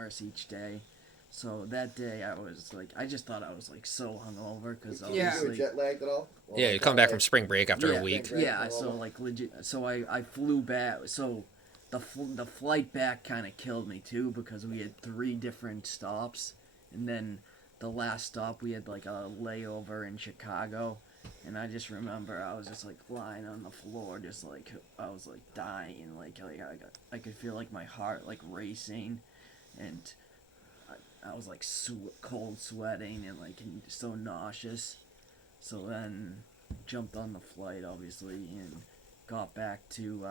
worse each day. So that day I was like, I just thought I was like so hungover because You were jet lagged at all? Yeah, you come back from spring break after a week. Yeah, so like legit. So I flew back. So the flight back kind of killed me too because we had 3 different stops, and then the last stop we had like a layover in Chicago, and I just remember I was just like lying on the floor, just like I was like dying, like I could feel like my heart like racing, and I was like cold sweating and like so nauseous. So then jumped on the flight obviously and got back to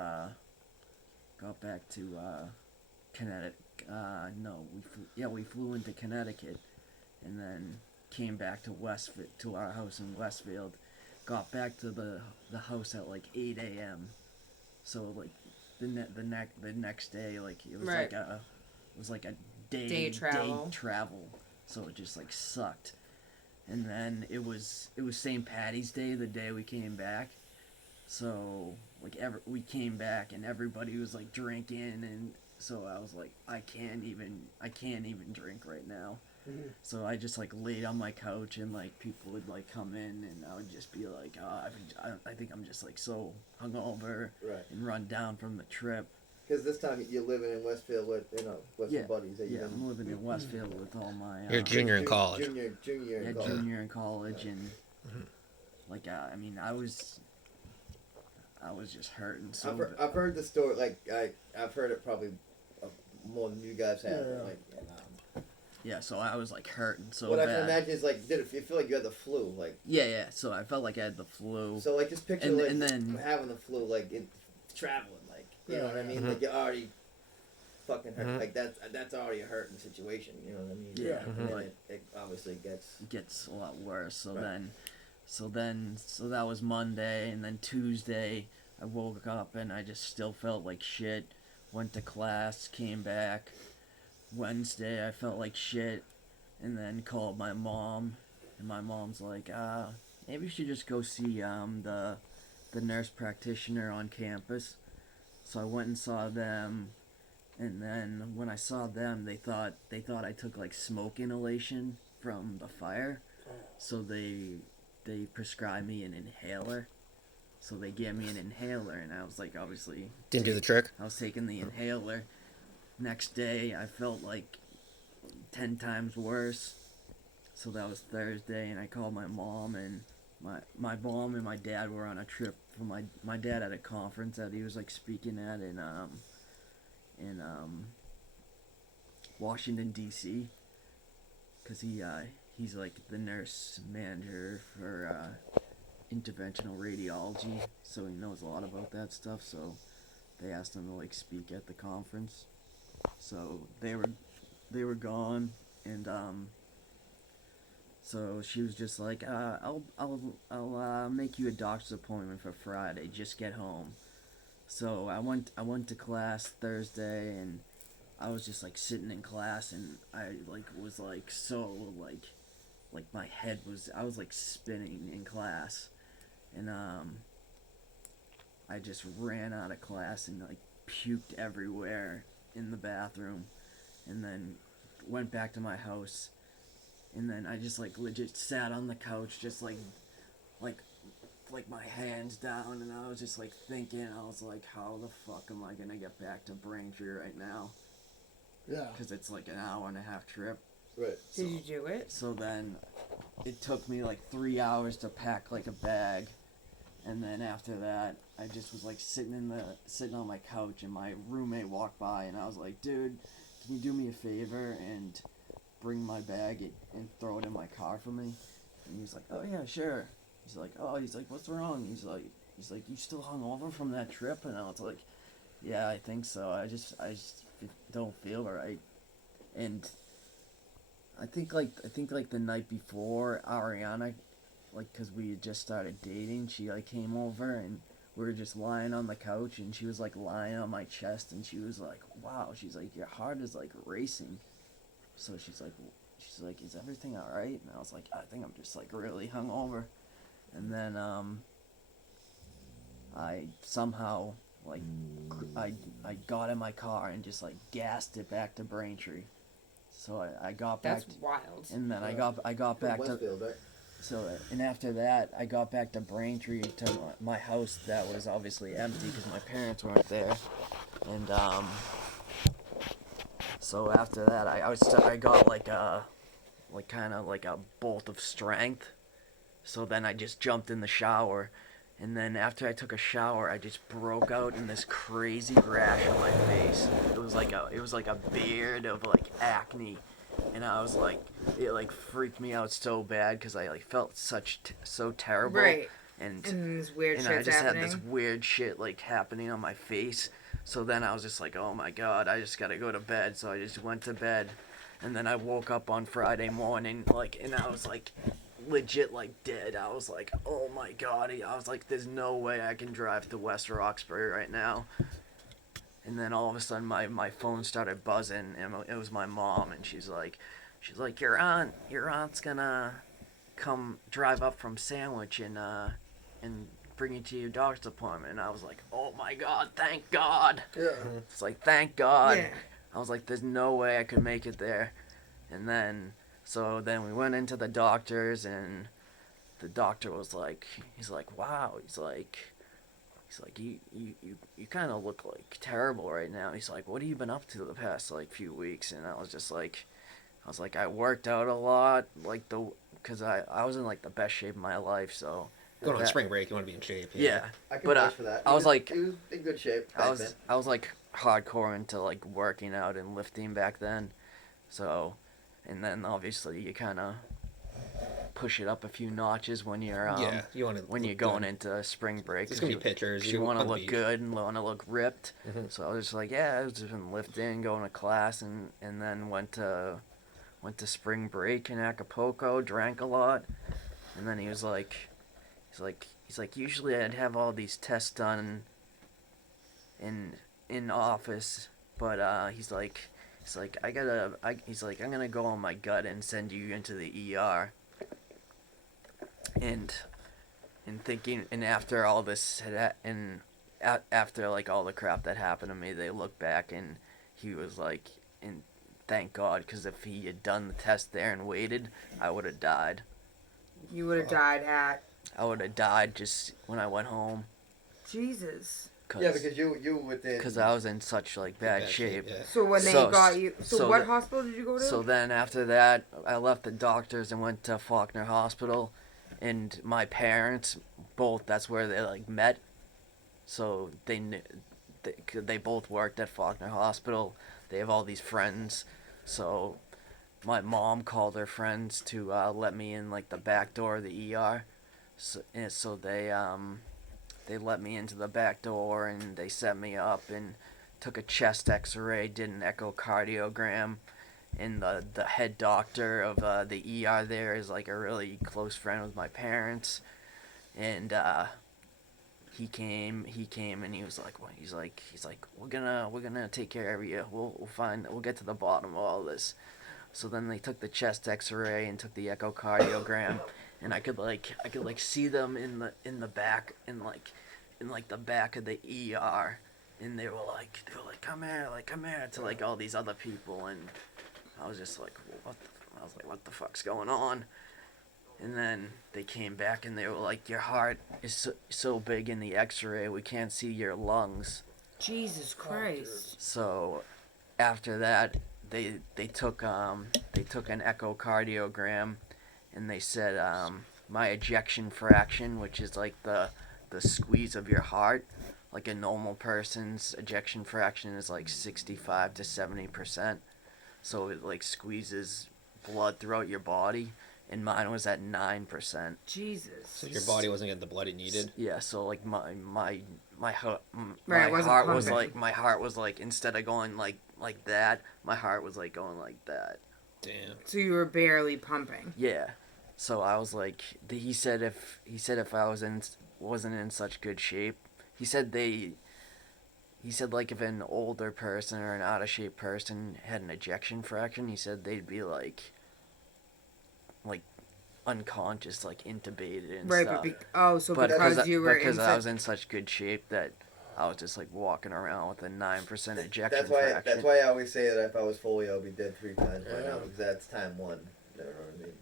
Connecticut. No, we flew into Connecticut and then came back to our house in Westfield. Got back to the house at like 8 a.m. So like the next day like it was like a day travel. So it just like sucked. And then it was St. Patty's Day the day we came back. So like we came back and everybody was like drinking, and so I was like I can't even drink right now. Mm-hmm. So I just like laid on my couch and like people would like come in and I would just be like, I think I'm just like so hungover and run down from the trip. Because this time you're living in Westfield with your buddies. I'm living in Westfield with all my. You're junior in college. Junior in college, and like I mean I was just hurting. So I've heard the story. Like I've heard it probably more than you guys have. Yeah, so I was like hurting so what bad. I can imagine is like, did you feel like you had the flu? Like yeah. So I felt like I had the flu. So like just picture and then having the flu, like traveling. You know what I mean? Mm-hmm. Like you're already fucking hurt. Mm-hmm. Like that's already a hurting situation. You know what I mean? Yeah. Mm-hmm. And it obviously gets a lot worse. So that was Monday, and then Tuesday I woke up and I just still felt like shit. Went to class, came back. Wednesday I felt like shit, and then called my mom, and my mom's like, maybe you should just go see the nurse practitioner on campus. So I went and saw them, and then when I saw them, they thought I took like smoke inhalation from the fire, so they prescribed me an inhaler. So they gave me an inhaler, and I was like, obviously didn't do the trick. I was taking the inhaler. Next day, I felt like 10 times worse. So that was Thursday, and I called my mom, and my mom and my dad were on a trip. My dad had a conference that he was like speaking at in Washington D.C. because he's like the nurse manager for interventional radiology, so he knows a lot about that stuff. So they asked him to like speak at the conference. So they were gone, and so she was just like, I'll make you a doctor's appointment for Friday. Just get home. So I went to class Thursday, and I was just like sitting in class, and I like was like so like my head was, I was like spinning in class, and I just ran out of class and like puked everywhere in the bathroom, and then went back to my house. And then I just like legit sat on the couch, just like my hands down, and I was just like thinking, I was like, how the fuck am I gonna get back to Braintree right now? Yeah. Because it's like an hour and a half trip. Right. So, did you do it? So then it took me like 3 hours to pack like a bag, and then after that I just was like sitting on my couch, and my roommate walked by, and I was like, dude, can you do me a favor and bring my bag and throw it in my car for me? And he's like, oh yeah, sure. He's like, what's wrong? He's like, you still hungover from that trip? And I was like, yeah, I think so. I just don't feel right. And I think the night before, Ariana, like, cause we had just started dating, she like came over and we were just lying on the couch, and she was like lying on my chest, and she was like, wow, she's like, your heart is like racing. So she's like, is everything all right? And I was like, I think I'm just like really hungover. And then I somehow like I got in my car and just like gassed it back to Braintree, So I got back. That's wild. And then I got back to. Westfield, right? So and after that, I got back to Braintree to my house that was obviously empty because my parents weren't there, and so after that, I got kind of like a bolt of strength. So then I just jumped in the shower, and then after I took a shower, I just broke out in this crazy rash on my face. It was like a beard of like acne, and I was like, it like freaked me out so bad because I like felt so terrible. Right. And this weird and shit's I just happening. had this weird shit like happening on my face. So then I was just like, oh my god, I just gotta go to bed. So I just went to bed, and then I woke up on Friday morning and I was like, legit like dead. I was like, oh my god. I was like, there's no way I can drive to West Roxbury right now. And then all of a sudden my phone started buzzing, and it was my mom, and she's like, your aunt's gonna come drive up from Sandwich and bring you to your doctor's appointment. And I was like, oh my god, thank God. Yeah. It's like, thank God. Yeah. I was like, there's no way I could make it there. And then then we went into the doctor's, and the doctor was like, he's like, wow, he's like, you kind of look like terrible right now. He's like, what have you been up to the past like few weeks? And I was just like, I worked out a lot, like because I was in like the best shape of my life. So Going on spring break, you want to be in shape. yeah. I can But vouch for that. I was like, he was in good shape. I was like hardcore into like working out and lifting back then. So, and then obviously you kind of push it up a few notches when you're you want to when you're going into spring break. There's gonna be pictures. You want to look beach. good and want to look ripped. Mm-hmm. So I was just like, yeah, I was just been lifting, going to class, and then went to spring break in Acapulco, drank a lot, and then he's like, usually I'd have all these tests done in office, but he's like, I'm gonna go on my gut and send you into the ER. And thinking, and after all this after like all the crap that happened to me, they look back and he was like, and thank God, because if he had done the test there and waited, I would have died. You would have died at... I would have died just when I went home. Jesus. Yeah, because you were within... Because I was in such like bad shape. Yeah. So when they got you... So what hospital did you go to? So then after that, I left the doctors and went to Faulkner Hospital. And my parents, both, that's where they like met. So they both worked at Faulkner Hospital. They have all these friends. So my mom called her friends to let me in like the back door of the ER. So they let me into the back door, and they set me up and took a chest x-ray, did an echocardiogram. And the head doctor of the ER there is like a really close friend with my parents, and he came and he was like, well, he's like we're gonna take care of you. We'll get to the bottom of all this. So then they took the chest x-ray and took the echocardiogram, and I could see them in the back in the back of the ER, and they were like come here to like all these other people, and I was just like, what the fuck's going on? And then they came back and they were like, your heart is so big in the x-ray, we can't see your lungs. Jesus Christ. So after that, they took an echocardiogram, and they said my ejection fraction, which is like the squeeze of your heart, like a normal person's ejection fraction is like 65 to 70%. So it like squeezes blood throughout your body, and mine was at 9%. Jesus. So your body wasn't getting the blood it needed. Yeah. So like my heart was pumping. my heart was like, instead of going like that, my heart was like going like that. Damn. So you were barely pumping. Yeah. So I was like, he said if I wasn't in such good shape, he said like if an older person or an out of shape person had an ejection fraction, he said they'd be like unconscious, like intubated and right, stuff. but because you were because I was in such good shape that I was just like walking around with a 9% ejection That's why. fraction. That's why I always say that if I was Foley, I'll be dead 3 times by now because that's time 1. You know what I mean?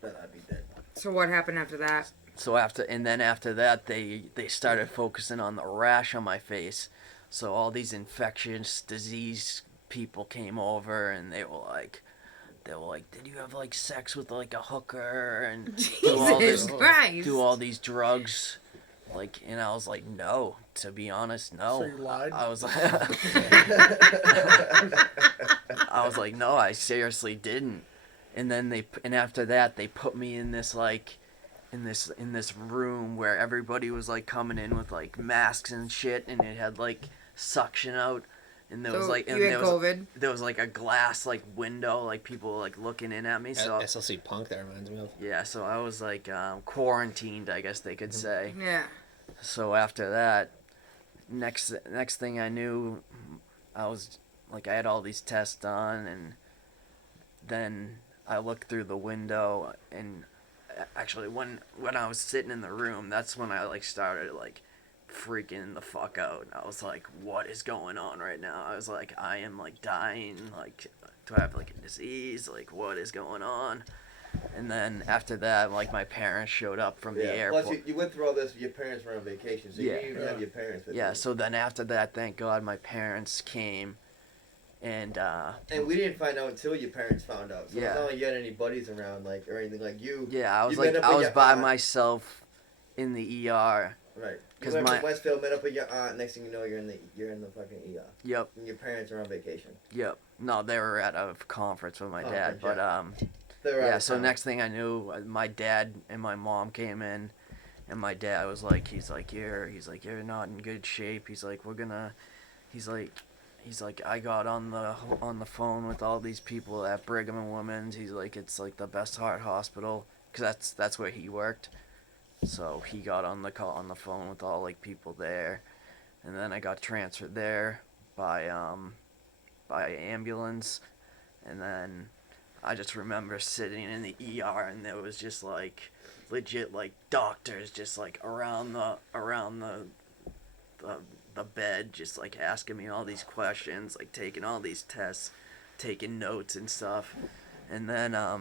Then I'd be dead. So what happened after that? So after that, they started focusing on the rash on my face. So all these infectious disease people came over and they were like, did you have like sex with like a hooker and Jesus Christ. do all these drugs? Like, and I was like, no. To be honest, no. So you lied? I was like, I was like, no, I seriously didn't. And then after that, they put me in this like, in this room where everybody was like coming in with like masks and shit, and it had like suction out, and there was like, and there was like a glass like window, like people like looking in at me. So SLC Punk, that reminds me of. yeah, so I was like quarantined, I guess they could say. Yeah. So after that, next thing I knew, I was like, I had all these tests done, and then I looked through the window, and actually when I was sitting in the room, that's when I like started like freaking the fuck out. I was like, what is going on right now? I was like, I am like dying. Like, do I have like a disease? Like, what is going on? And then after that, like, my parents showed up from the airport. Plus, you went through all this. Your parents were on vacation, so you didn't even have your parents with you. So then after that, thank God, my parents came, and we didn't find out until your parents found out. So it's not like you had any buddies around, like, or anything like you. Yeah, I was by myself in the ER. Right. You went from Westfield, met up with your aunt. Next thing you know, you're in the fucking ER. Yep. And your parents are on vacation. Yep. No, they were at a conference with my dad, but so next thing I knew, my dad and my mom came in, and my dad was like, he's like, you're not in good shape. He's like, I got on the phone with all these people at Brigham and Women's. He's like, it's like the best heart hospital, because that's where he worked. So he got on the phone with all like people there, and then I got transferred there by ambulance, and then I just remember sitting in the ER, and there was just like legit like doctors just like around the bed, just like asking me all these questions, like taking all these tests, taking notes and stuff. And then I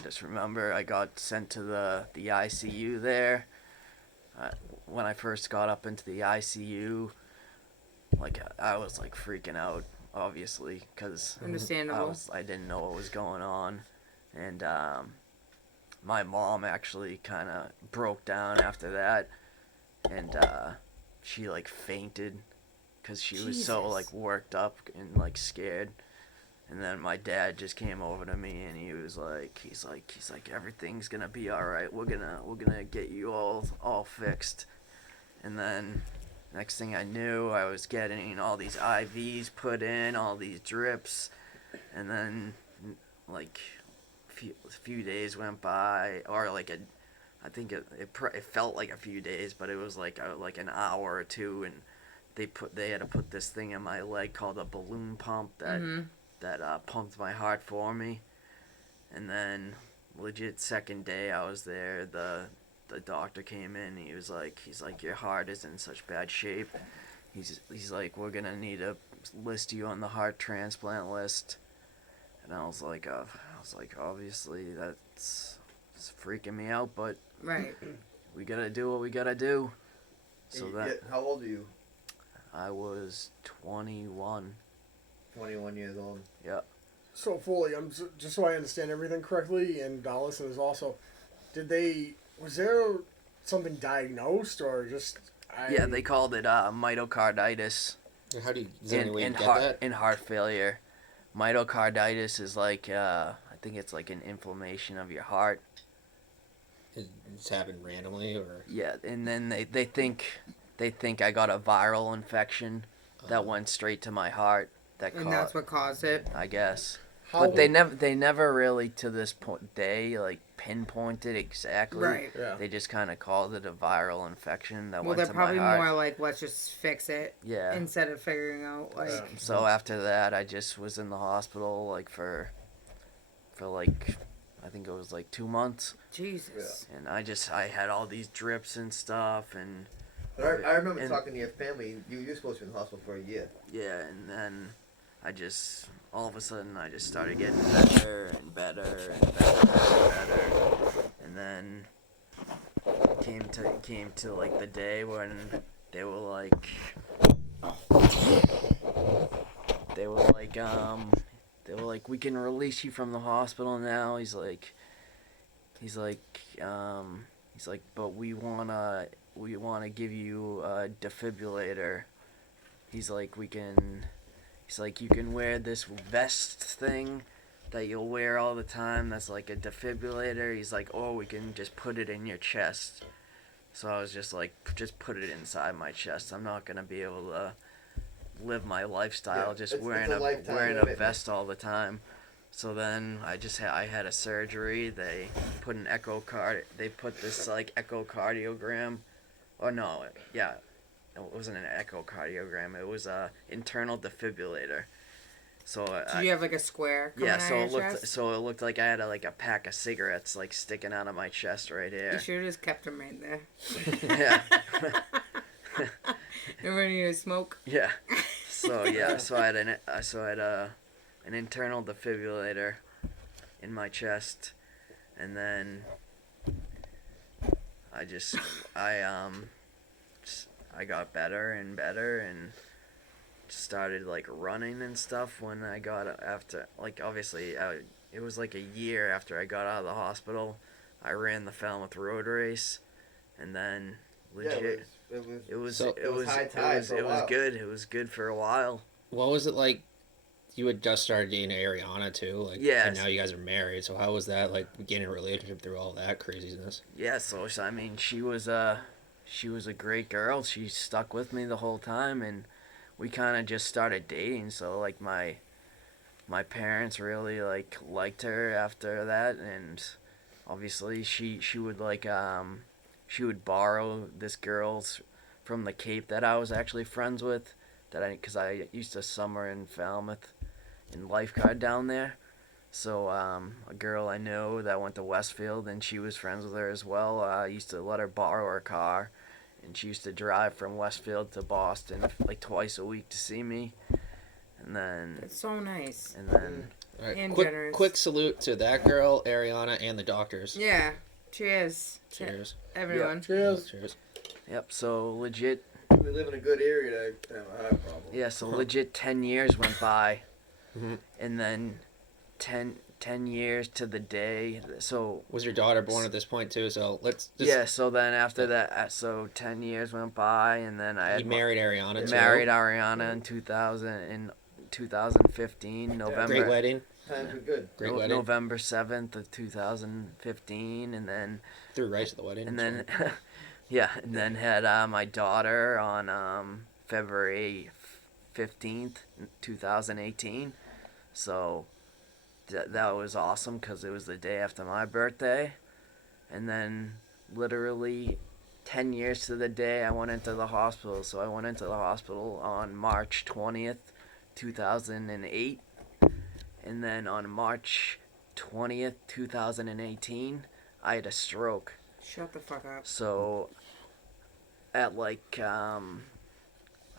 just remember I got sent to the ICU there. When I first got up into the ICU, like I was like freaking out, obviously, because understandable. I didn't know what was going on, and my mom actually kind of broke down after that, and she like fainted because she was so like worked up and like scared. And then my dad just came over to me, and he was like, he's like everything's gonna be all right. We're gonna get you all fixed. And then next thing I knew, I was getting all these IVs put in, all these drips, and then like a few days went by, or like I think it felt like a few days, but it was like an hour or two, and they had to put this thing in my leg called a balloon pump that pumped my heart for me. And then legit second day I was there, the doctor came in, he's like your heart is in such bad shape. He's like, we're gonna need to list you on the heart transplant list. And I was like obviously it's freaking me out, but right, we gotta do what we gotta do. So how old are you? I was 21. 21 years old. Yep. So Foley, just so I understand everything correctly, and listeners also, was there something diagnosed or just? Yeah, they called it myocarditis. How do you? Is there any way to get that? In heart failure, myocarditis is like I think it's like an inflammation of your heart. It's happened randomly, or? Yeah, and then they think I got a viral infection that went straight to my heart. That's what caused it, I guess. But they never really to this point like pinpointed exactly. Right. Yeah. They just kind of called it a viral infection that went to my heart. Well, they're probably more like, let's just fix it. Yeah. Instead of figuring out like. So after that, I just was in the hospital like for like I think it was like 2 months. Jesus. And I had all these drips and stuff, and But I remember talking to your family. You're supposed to be in the hospital for a year. Yeah, and then I just all of a sudden I just started getting better and better and better and better, and then came to like the day when they were like we can release you from the hospital now. He's like but we wanna give you a defibrillator. He's like you can wear this vest thing that you'll wear all the time that's like a defibrillator. He's like, or we can just put it in your chest. So I was just like, just put it inside my chest. I'm not gonna be able to live my lifestyle wearing a vest all the time. So then I had a surgery. They put they put this like echocardiogram. Oh no, yeah. It wasn't an echocardiogram. It was a internal defibrillator. So Did you have like a square? So it looked like I had a pack of cigarettes like sticking out of my chest right here. You should have just kept them right there. Yeah. Never need to smoke. Yeah. So I had an internal defibrillator in my chest, and then I got better and better and started like running and stuff when I got after obviously it was like a year after I got out of the hospital. I ran the Falmouth road race, and then legit it was good. It was good for a while. What was it like? You had just started dating Ariana too, and now you guys are married. So how was that like getting a relationship through all that craziness? Yeah, so I mean, she was a great girl. She stuck with me the whole time, and we kind of just started dating. So like my parents really liked her after that, and obviously she would she would borrow this girl's from the Cape that I was actually friends with, because I used to summer in Falmouth in lifeguard down there. So a girl I know that went to Westfield, and she was friends with her as well. I used to let her borrow her car, and she used to drive from Westfield to Boston like twice a week to see me. And then It's so nice. And then All right, And quick generous. quick salute to that girl, Ariana, and the doctors. Yeah. Cheers. Cheers. Everyone. Cheers. Cheers. yep. So legit. We live in a good area to have a heart problem. Yeah. So legit 10 years went by, Mm-hmm. and then 10 years to the day. So Was your daughter born at this point too? So let's just... So then after that, so 10 years went by, and then I had You married Ariana too. married Ariana in 2015 November. Great wedding. Times were good. Great wedding. November 7th of 2015, and then Threw rice at the wedding. and then and then had my daughter on February 15th 2018. So that was awesome because it was the day after my birthday, and then literally 10 years to the day I went into the hospital. So I went into the hospital on March 20th 2008, and then on March 20th 2018 I had a stroke. Shut the fuck up. So at I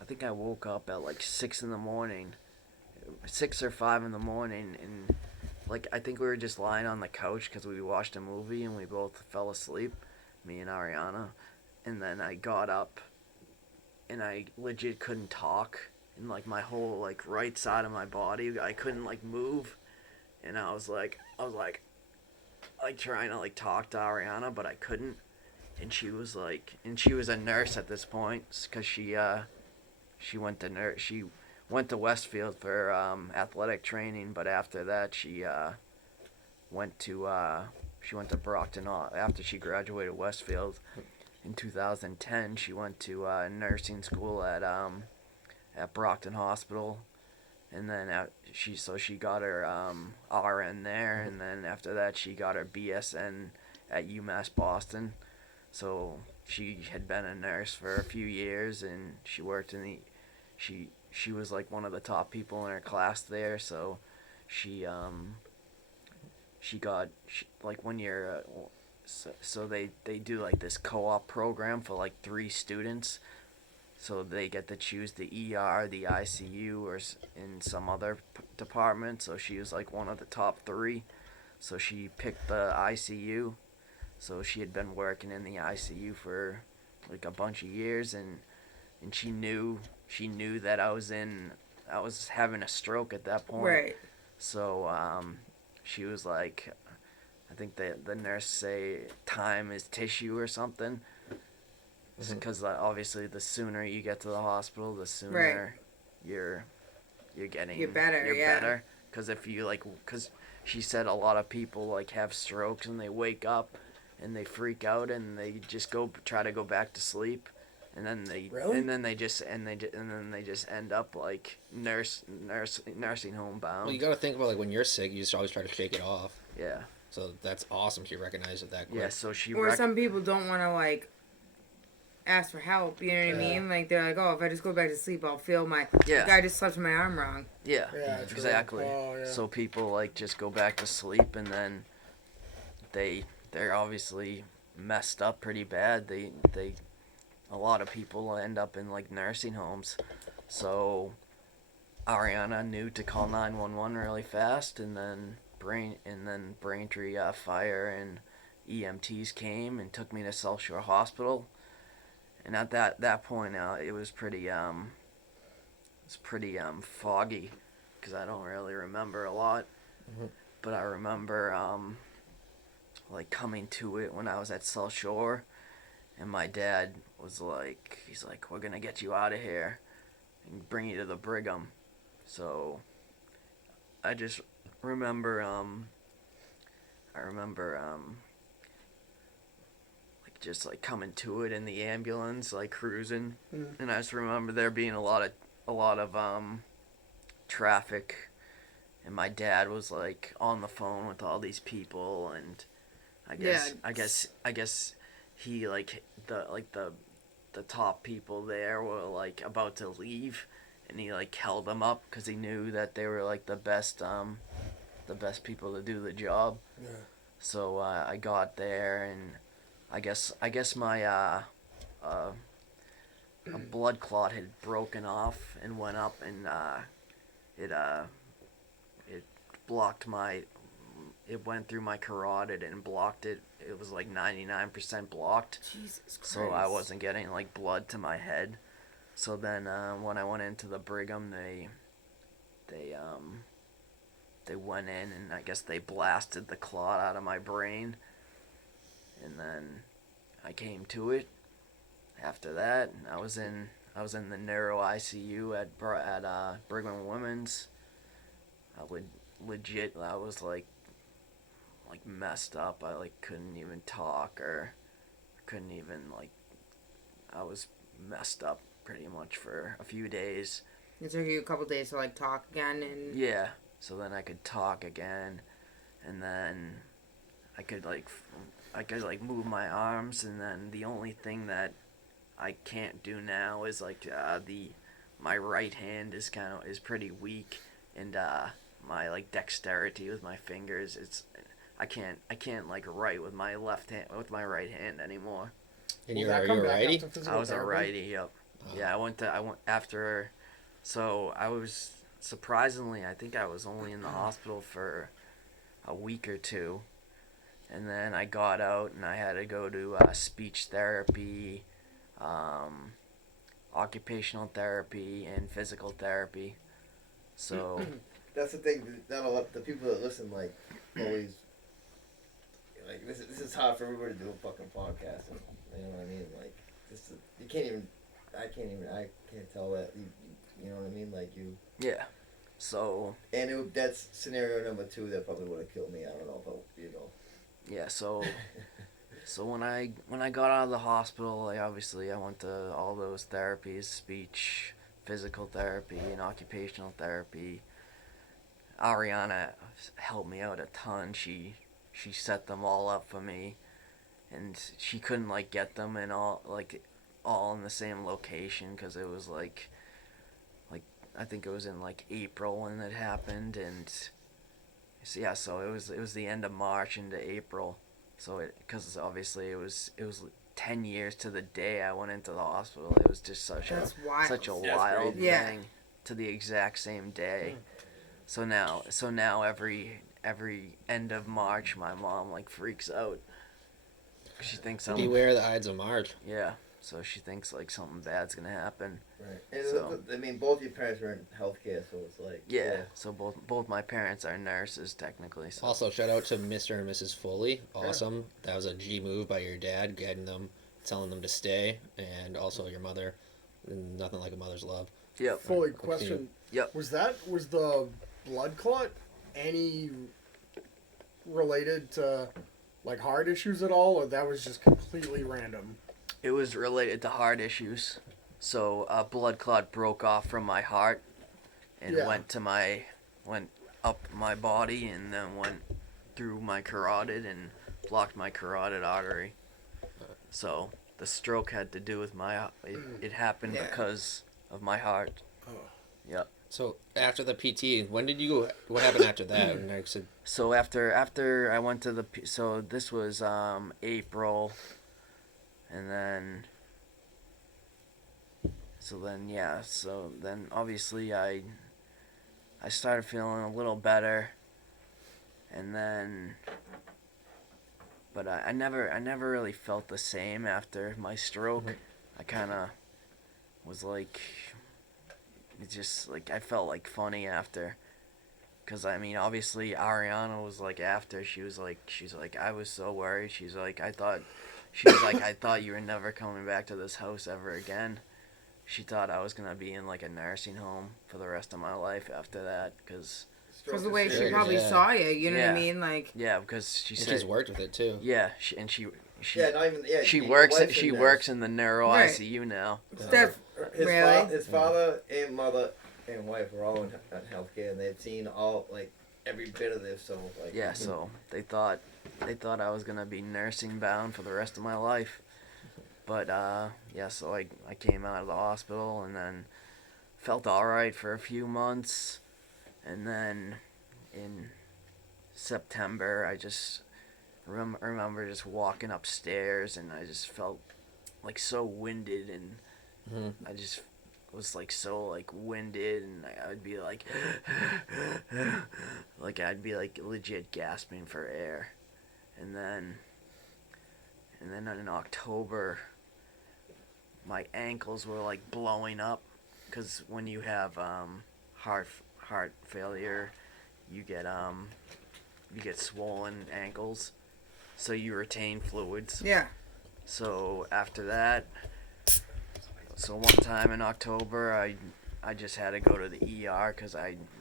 think I woke up at 6 in the morning, 6 or 5 in the morning, and I think we were just lying on the couch because we watched a movie and we both fell asleep, me and Ariana, and then I got up and I legit couldn't talk, and my whole right side of my body, I couldn't move, and I was trying to talk to Ariana, but I couldn't, and she was a nurse at this point because she went to Westfield for athletic training, but after that she went to Brockton after she graduated Westfield in 2010. She went to nursing school at Brockton Hospital, and then she got her RN there, and then after that she got her BSN at UMass Boston. So she had been a nurse for a few years, and she worked in she was one of the top people in her class there. So so they do like this co-op program for like 3 students. So they get to choose the ER, the ICU, or in some other department. So she was like one of the top 3. So she picked the ICU. So she had been working in the ICU for like a bunch of years, and she knew that I was having a stroke at that point. Right. So she was like, I think the nurse say time is tissue or something. Because obviously the sooner you get to the hospital, the sooner you're getting You're better. better. Because she said a lot of people like have strokes and they wake up and they freak out and they just try to go back to sleep, and then they just end up like nursing home bound. Well, you got to think about like when you're sick, you just always try to shake it off. Yeah. So that's awesome. She recognized it that quick. Yeah. So she. Or some people don't want to like ask for help. You know what I mean? Like they're like, oh, if I just go back to sleep, I'll feel the guy just slept my arm wrong. Yeah. Yeah. Exactly. Oh, yeah. So people like just go back to sleep, and then they're obviously messed up pretty bad. A lot of people end up in like nursing homes. So Ariana knew to call 911 really fast, and then Braintree Fire and EMTs came and took me to South Shore Hospital. And at that point, it was pretty foggy, because I don't really remember a lot. Mm-hmm. But I remember like coming to it when I was at South Shore, and my dad was like, he's like, we're gonna get you out of here and bring you to the Brigham. So I just remember like just like coming to it in the ambulance, like cruising, and I just remember there being a lot of traffic, and my dad was like on the phone with all these people, and I guess he like the top people there were like about to leave, and he like held them up because he knew that they were like the best people to do the job. Yeah. So I got there, and I guess my a blood clot had broken off and went up, and it blocked it went through my carotid and blocked it. It was like 99% blocked. Jesus Christ. So I wasn't getting like blood to my head. So then when I went into the Brigham, they went in, and I guess they blasted the clot out of my brain. And then I came to it after that. I was in the neuro ICU at Brigham and Women's. I was like messed up. I like couldn't even talk, or couldn't even like, I was messed up pretty much for a few days. It took you a couple days to like talk again, and yeah. So then I could talk again, and then I could move my arms, and then the only thing that I can't do now is like my right hand is pretty weak, and my like dexterity with my fingers, I can't like write with my right hand anymore. And you're a righty? I was a righty, yep. Yeah, I went after, so I was, surprisingly, I think I was only in the hospital for a week or 2, and then I got out and I had to go to speech therapy, occupational therapy, and physical therapy. So that's the thing. Not a lot. The people that listen like always like this is hard for everybody to do a fucking podcast. And, you know what I mean? Like this, you can't even. I can't tell that. You know what I mean? Like you. yeah. So. And that's scenario number 2 that probably would have killed me. I don't know if Yeah. So. So when I got out of the hospital, I went to all those therapies: speech, physical therapy, and occupational therapy. Ariana helped me out a ton. She set them all up for me, and she couldn't like get them in all in the same location, because it was like I think it was in like April when it happened, and so yeah, so it was the end of March into April. So because obviously it was 10 years to the day I went into the hospital. It was just such That's a wild. such a That's wild crazy. Yeah. thing to the exact same day. So now every end of March my mom like freaks out. She thinks I'm Beware the Ides of March. yeah. So she thinks like something bad's gonna happen. Right. And So- I mean, both your parents were in healthcare, so it's like Yeah. So both my parents are nurses technically. So Also, shout out to Mr. and Mrs. Foley. Awesome. That was a G move by your dad, getting them, telling them to stay, and also your mother. Nothing like a mother's love. yep. Fully question. Yep. Was the blood clot any related to like heart issues at all, or that was just completely random? It was related to heart issues. So a blood clot broke off from my heart and Yeah. went up my body and then went through my carotid and blocked my carotid artery. So the stroke had to do with it happened Yeah. because of my heart. Oh. Yep. So after the PT, when did you go? What happened after that? And I said, So after I went to so this was April, and then so then obviously I started feeling a little better, and then but I never really felt the same after my stroke. I kind of was like, it just like I felt like funny after. Because, I mean, obviously, Ariana was, like, after, she's like, I was so worried. I thought you were never coming back to this house ever again. She thought I was going to be in, like, a nursing home for the rest of my life after that, because... Because the way she Serious, probably yeah. saw you, you know what Yeah. I mean? Like, Yeah, because she and said... she's worked with it too. Yeah, she Yeah, not even. Yeah, she your works wife's a she nurse. works in the neuro Right. ICU now. Steph, His, really? his father and mother and wife were all in healthcare, and they've seen all like every bit of this. So like, Yeah, so they thought I was gonna be nursing bound for the rest of my life. But so I came out of the hospital and then felt alright for a few months, and then in September I just remember just walking upstairs and I just felt like so winded, and I just was like so like winded, and I would be like I'd be like legit gasping for air. And then in October my ankles were like blowing up, because when you have heart failure you get swollen ankles, so you retain fluids. yeah. So after that, so one time in October, I just had to go to the ER because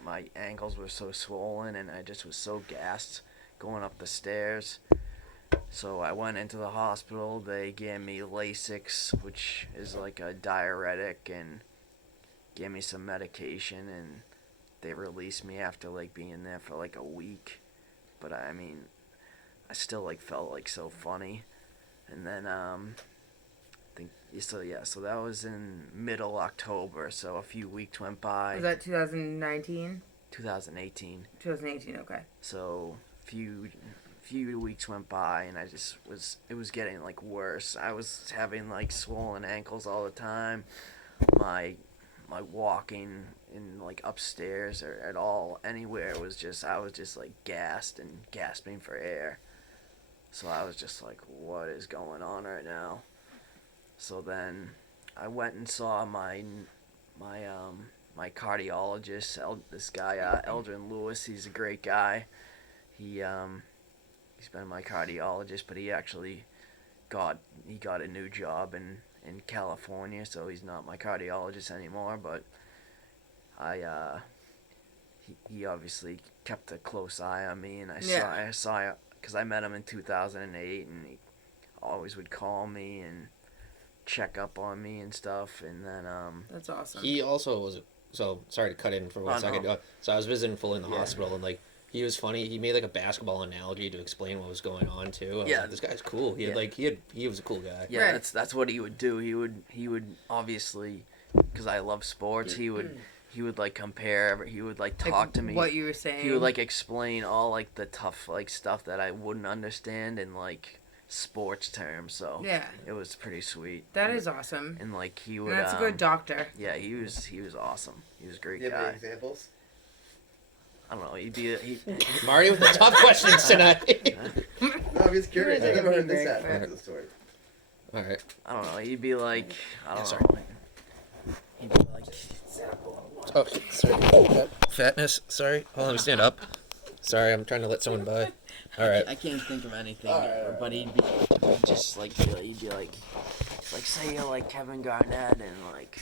my ankles were so swollen and I just was so gassed going up the stairs. So I went into the hospital. They gave me Lasix, which is like a diuretic, and gave me some medication, and they released me after like being there for like a week. But I mean, I still like felt like so funny. And then so that was in middle October, so a few weeks went by. Was that 2019? 2018. 2018, okay. So few weeks went by, and it was getting like worse. I was having like swollen ankles all the time. My walking in like upstairs or at all anywhere I was just like gassed and gasping for air. So I was just like, what is going on right now? So then I went and saw my cardiologist, this guy, Eldrin Lewis. He's a great guy. He's been my cardiologist, but he actually got a new job in California, so he's not my cardiologist anymore. But he obviously kept a close eye on me, and I saw because I met him in 2008, and he always would call me and check up on me and stuff. And then That's awesome. He also was. So sorry to cut in for 1 second. No. So I was visiting Foley in the hospital, and like he was funny. He made like a basketball analogy to explain what was going on too. I was like, this guy's cool. He was a cool guy. Yeah, Right. that's what he would do. He would obviously, because I love sports, he would he would like compare. He would like talk Like, to me. what you were saying. He would like explain all like the tough like stuff that I wouldn't understand in like sports terms. So Yeah. it was pretty sweet. That is awesome. And like he would. And that's a good doctor. Yeah, he was awesome. He was a great Do you have guy. any examples? I don't know. He'd be. Marty with the tough questions tonight. No, I'm just curious. I Yeah, never heard this yeah. aspect of the story. All right. I don't know. He'd be like. I don't sorry. know. He'd be like. Oh, sorry. Fatness. Sorry. Hold on. Let me stand up. Sorry, I'm trying to let someone by. All right. I can't think of anything, Alright. but he'd just like he'd be like say you're like Kevin Garnett and like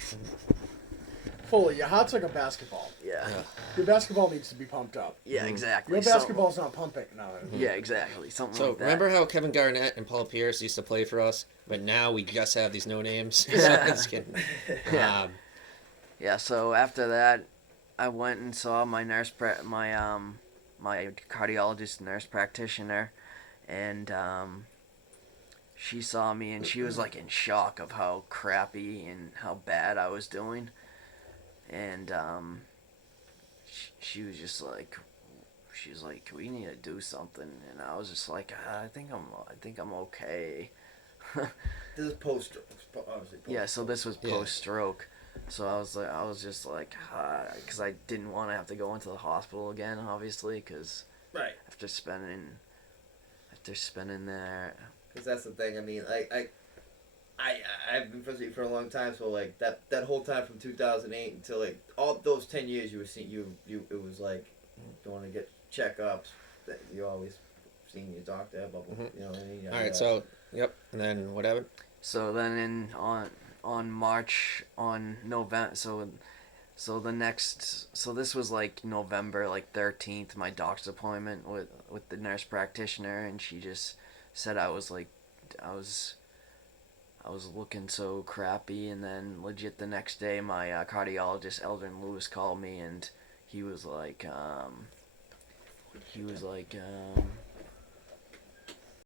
Foley, your heart's like a basketball. yeah Your basketball needs to be pumped up. exactly. Your So- basketball's not pumping. No. yeah, exactly. Something So like that. remember how Kevin Garnett and Paul Pierce used to play for us, but now we just have these no names. So Yeah. just kidding. Yeah. Yeah. So after that, I went and saw my my cardiologist nurse practitioner, and she saw me and she was like in shock of how crappy and how bad I was doing, and she was just like, she's like, we need to do something, and I was just like, I think I'm okay. This is post-stroke, obviously. Yeah, so this was Yeah. post-stroke. So I was just like, because I didn't want to have to go into the hospital again, obviously, because Right. after spending there, Because that's the thing. I mean, I've been friends with you for a long time, so like that whole time from 2008 until like all those 10 years you were seeing you it was like going to get checkups that you always seeing your doctor, blah, blah, Mhm. you know what I mean? All right. So yep. And then what happened? so then on March on November so this was like November like 13th, my doctor's appointment with the nurse practitioner, and she just said I was looking so crappy, and then legit the next day my cardiologist Eldrin Lewis called me, and he was like